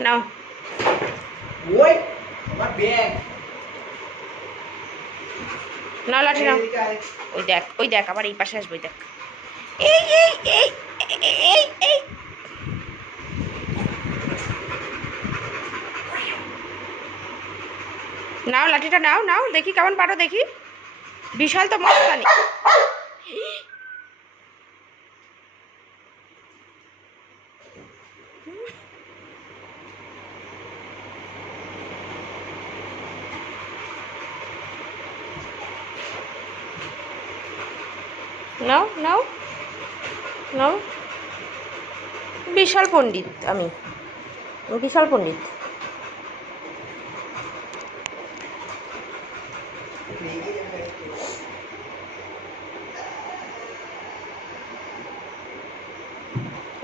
নাও ওই আমার ব্যাগ নাও লাঠি নাও ওই দেখ ওই দেখ আবার এই পাশে আসবে ওই দেখ এই এই এই এই, এই নাও লাঠিটা নাও নাও দেখি কেমন পারো দেখি। বিশাল তো মস্তানি নাও নাও নাও বিশাল পণ্ডিত আমি। বিশাল পণ্ডিত।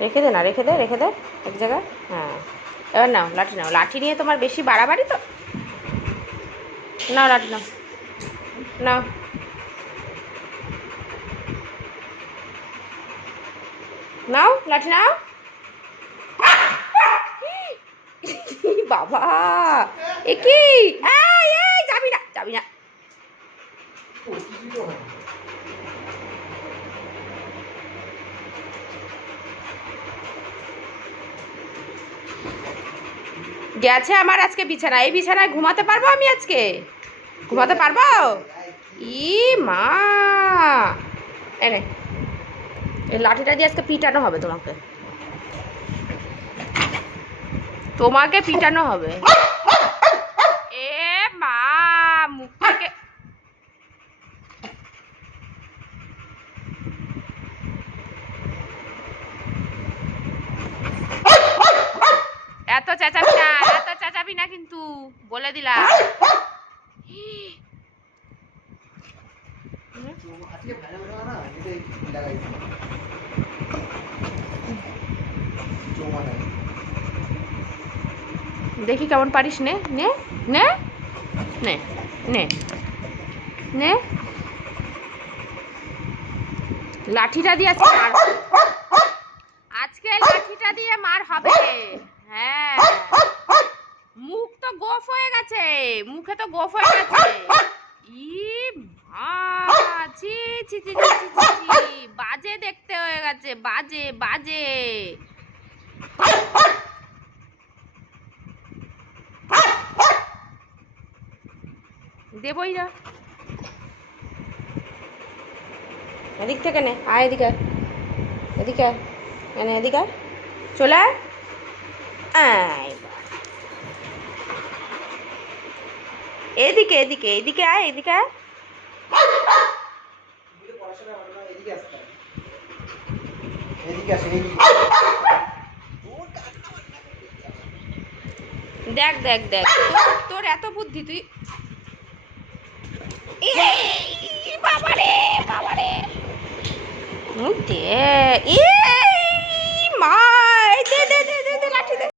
রেখে দে না, রেখে দে রেখে দে, এক জায়গায়। হ্যাঁ। এবার নাও, লাঠি নাও। লাঠি নিয়ে তোমার বেশি বাড়াবাড়ি তো? নাও, লাঠি নাও। নাও। নাও, লাঠি নাও। বাবা, এ কি? যাবি না যাবি না। গেছে আমার আজকে বিছানা এই বিছানায় ঘুমাতে পারব আমি আজকে? ঘুমাতে পারব? ই মা। এনে এই লাঠিটা দিয়ে আজকে পিটানো হবে তোমাকে। তোমাকে পিটানো হবে। এ মা, মুখ থেকে এত চেঁচাবি না, এত চেঁচাবি না কিন্তু, বলে দিলাম। আজকে ভালো না এটাই লাগাইছি। দেখি কেমন পারিস, নে নে নে নে নে নে। লাঠিটা দিয়ে আজকে মার আজকে লাঠিটা দিয়ে মার হবে। হ্যাঁ। মুখ তো গোফ হয়ে গেছে। মুখে তো গোফ হয়ে গেছে। ই। বাজে দেখতে হয়ে গেছে। বাজে বাজে। দেবই না। এদিক থেকে নে, আয় এদিকে। এদিকে। এনে এদিকে চলে আয়। এদিকে এদিকে এদিকে আয়, এদিকে দেখ দেখ দেখ। তোর- এত বুদ্ধি, তুই বাবারে বাবারে। দে ই